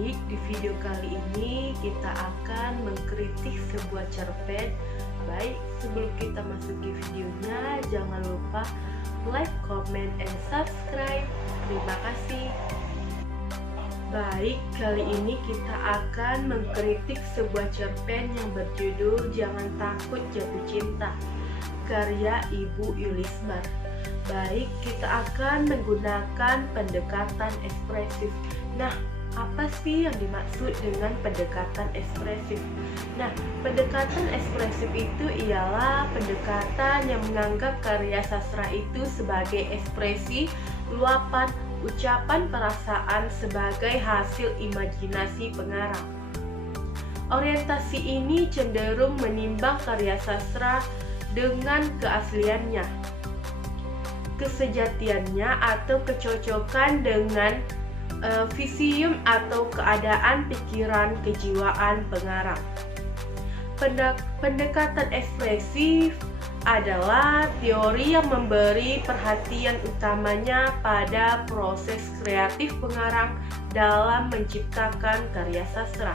Baik, di video kali ini kita akan mengkritik sebuah cerpen. Baik, sebelum kita masuki videonya, jangan lupa like, comment, and subscribe. Terima kasih. Baik, kali ini kita akan mengkritik sebuah cerpen yang berjudul Jangan Takut Jatuh Cinta, karya Ibu Yulismar. Baik, kita akan menggunakan pendekatan ekspresif. Nah, apa sih yang dimaksud dengan pendekatan ekspresif? Nah, pendekatan ekspresif itu ialah pendekatan yang menganggap karya sastra itu sebagai ekspresi, luapan, ucapan perasaan sebagai hasil imajinasi pengarang. Orientasi ini cenderung menimbang karya sastra dengan keasliannya, kesejatiannya atau kecocokan dengan visium atau keadaan pikiran kejiwaan pengarang. Pendekatan ekspresif adalah teori yang memberi perhatian utamanya pada proses kreatif pengarang dalam menciptakan karya sastra.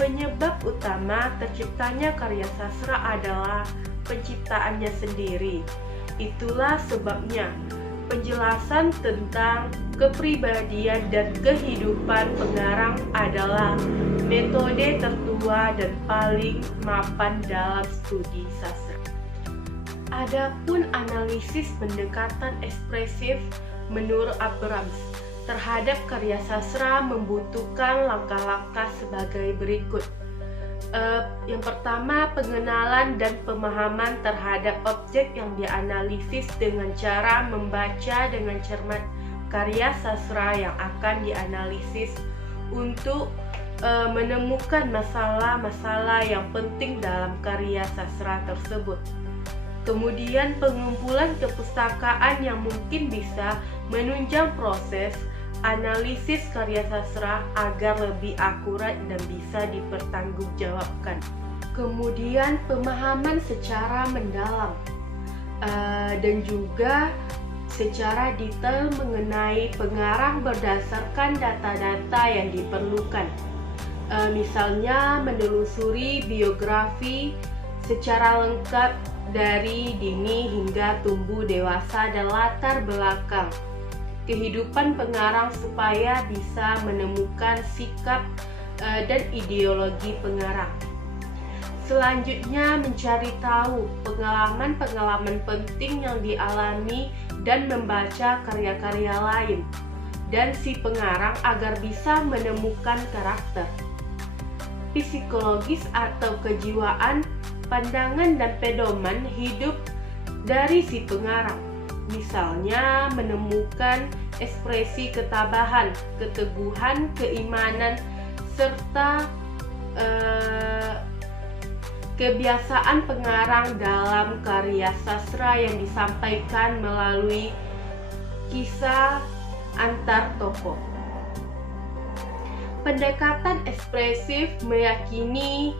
Penyebab utama terciptanya karya sastra adalah penciptaannya sendiri. Itulah sebabnya penjelasan tentang kepribadian dan kehidupan pengarang adalah metode tertua dan paling mapan dalam studi sastra. Adapun analisis pendekatan ekspresif menurut Abrams terhadap karya sastra membutuhkan langkah-langkah sebagai berikut. Yang pertama, pengenalan dan pemahaman terhadap objek yang dianalisis dengan cara membaca dengan cermat karya sastra yang akan dianalisis untuk menemukan masalah-masalah yang penting dalam karya sastra tersebut. Kemudian, pengumpulan kepustakaan yang mungkin bisa menunjang proses analisis karya sastra agar lebih akurat dan bisa dipertanggungjawabkan. Kemudian pemahaman secara mendalam dan juga secara detail mengenai pengarang berdasarkan data-data yang diperlukan. Misalnya menelusuri biografi secara lengkap dari dini hingga tumbuh dewasa dan latar belakang kehidupan pengarang supaya bisa menemukan sikap dan ideologi pengarang. Selanjutnya, mencari tahu pengalaman-pengalaman penting yang dialami dan membaca karya-karya lain dan si pengarang agar bisa menemukan karakter psikologis atau kejiwaan, pandangan dan pedoman hidup dari si pengarang. Misalnya menemukan ekspresi ketabahan, keteguhan, keimanan, serta kebiasaan pengarang dalam karya sastra yang disampaikan melalui kisah antar tokoh. Pendekatan ekspresif meyakini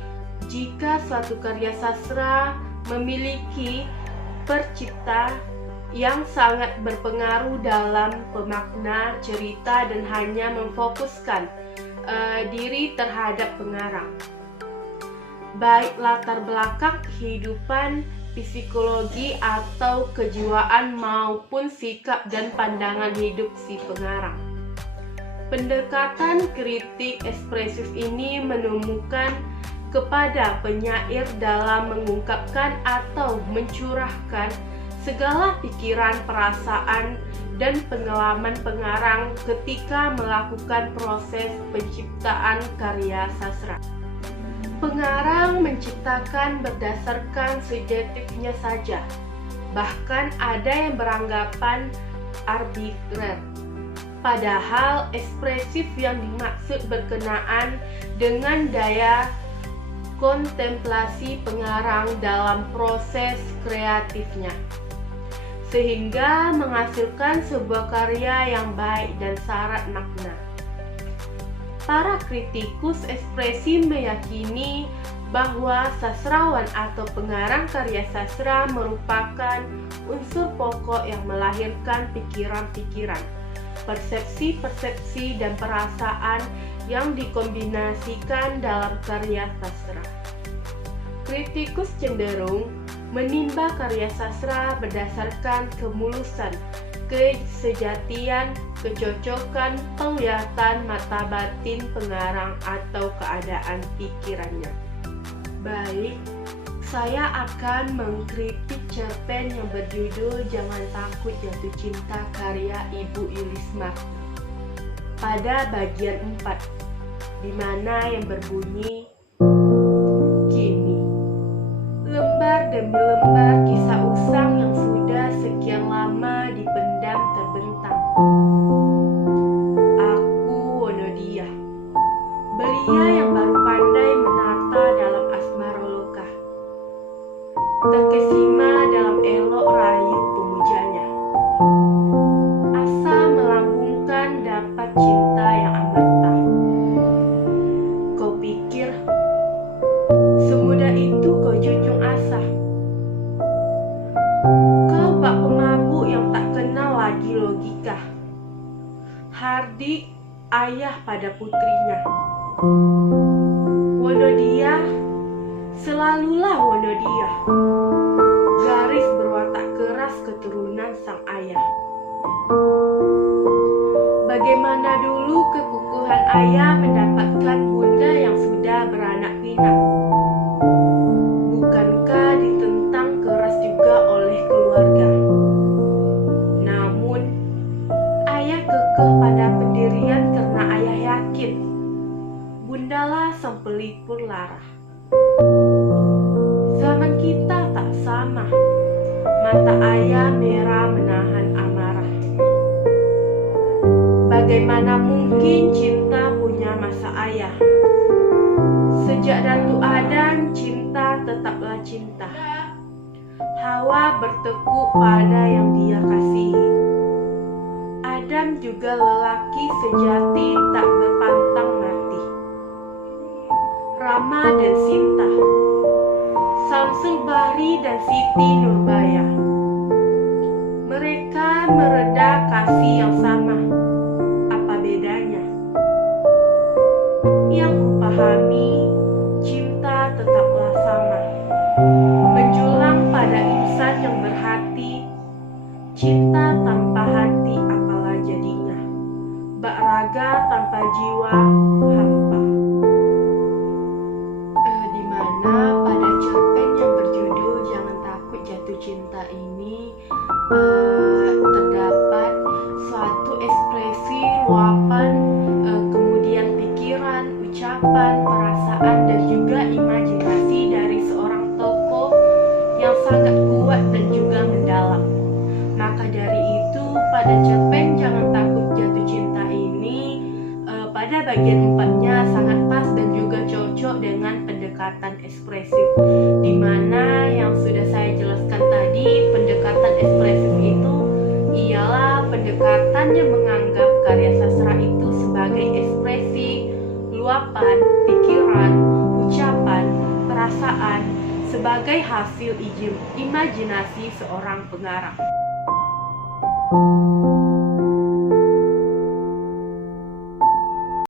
jika suatu karya sastra memiliki percipta yang sangat berpengaruh dalam pemakna cerita dan hanya memfokuskan diri terhadap pengarang, baik latar belakang kehidupan, psikologi atau kejiwaan maupun sikap dan pandangan hidup si pengarang. Pendekatan kritik ekspresif ini menemukan kepada penyair dalam mengungkapkan atau mencurahkan segala pikiran, perasaan, dan pengalaman pengarang ketika melakukan proses penciptaan karya sastra. Pengarang menciptakan berdasarkan subjektifnya saja, bahkan ada yang beranggapan arbitrer. Padahal ekspresif yang dimaksud berkenaan dengan daya kontemplasi pengarang dalam proses kreatifnya, sehingga menghasilkan sebuah karya yang baik dan syarat makna. Para kritikus ekspresi meyakini bahwa sastrawan atau pengarang karya sastra merupakan unsur pokok yang melahirkan pikiran-pikiran, persepsi-persepsi dan perasaan yang dikombinasikan dalam karya sastra. Kritikus cenderung menimba karya sastra berdasarkan kemulusan, kesejatian, kecocokan, penglihatan mata batin pengarang atau keadaan pikirannya. Baik, saya akan mengkritik cerpen yang berjudul Jangan Takut Jatuh Cinta karya Ibu Yulismar pada bagian 4, di mana yang berbunyi gini. Lembar demi lembar kisah usang yang sudah sekian lama dipendam terbentang. Aku Wonodia, belia yang baru pandai menata dalam asmaroloka, terkesima dalam elok rayu pemujanya. Asa melambungkan dapat cinta yang amarta. Kau pikir semudah itu kau junjung asa? Kau bak pemabuk yang tak kenal lagi logika. Hardik ayah pada putrinya. Wonodia, selalulah Wonodia, garis berwatak keras keturunan sang ayah. Bagaimana dulu kekukuhan ayah mendapatkan bunda yang sudah beranak pinak? Bukankah ditentang keras juga oleh keluarga? Namun, ayah kekeh pada pendirian karena ayah yakin bundalah sang pelipur lara. Zaman kita tak sama, mata ayah merah menahan amarah. Bagaimana mungkin cinta punya masa ayah? Sejak Datu Adam, cinta tetaplah cinta. Hawa bertekuk pada yang dia kasihi. Adam juga lelaki sejati tak berpantang mati. Rama dan Sinta, Samsul Bahri dan Siti Nurbaya, mereka mereda kasih yang sama. Apa bedanya? Yang kupahami, cinta tetaplah sama, menjulang pada insan yang berhati. Cinta tanpa hati apalah jadinya? Bak raga tanpa jiwa hampa. Dimana pada cerpen yang berjudul Jangan Takut Jatuh Cinta ini terdapat suatu ekspresi luapan, kemudian pikiran, ucapan, perasaan, dan juga imajinasi dari seorang tokoh yang sangat kuat dan juga mendalam. Maka dari itu, pada cerpen Jangan Takut Jatuh Cinta ini, pada bagian 4-nya sangat pas dan juga cocok dengan pendekatan ekspresif, dimana yang sudah saya jelaskan tadi, pendekatan ekspresif itu ialah pendekatan yang menganggap karya sastra itu sebagai ekspresi, luapan, pikiran, ucapan, perasaan, sebagai hasil imajinasi seorang pengarang.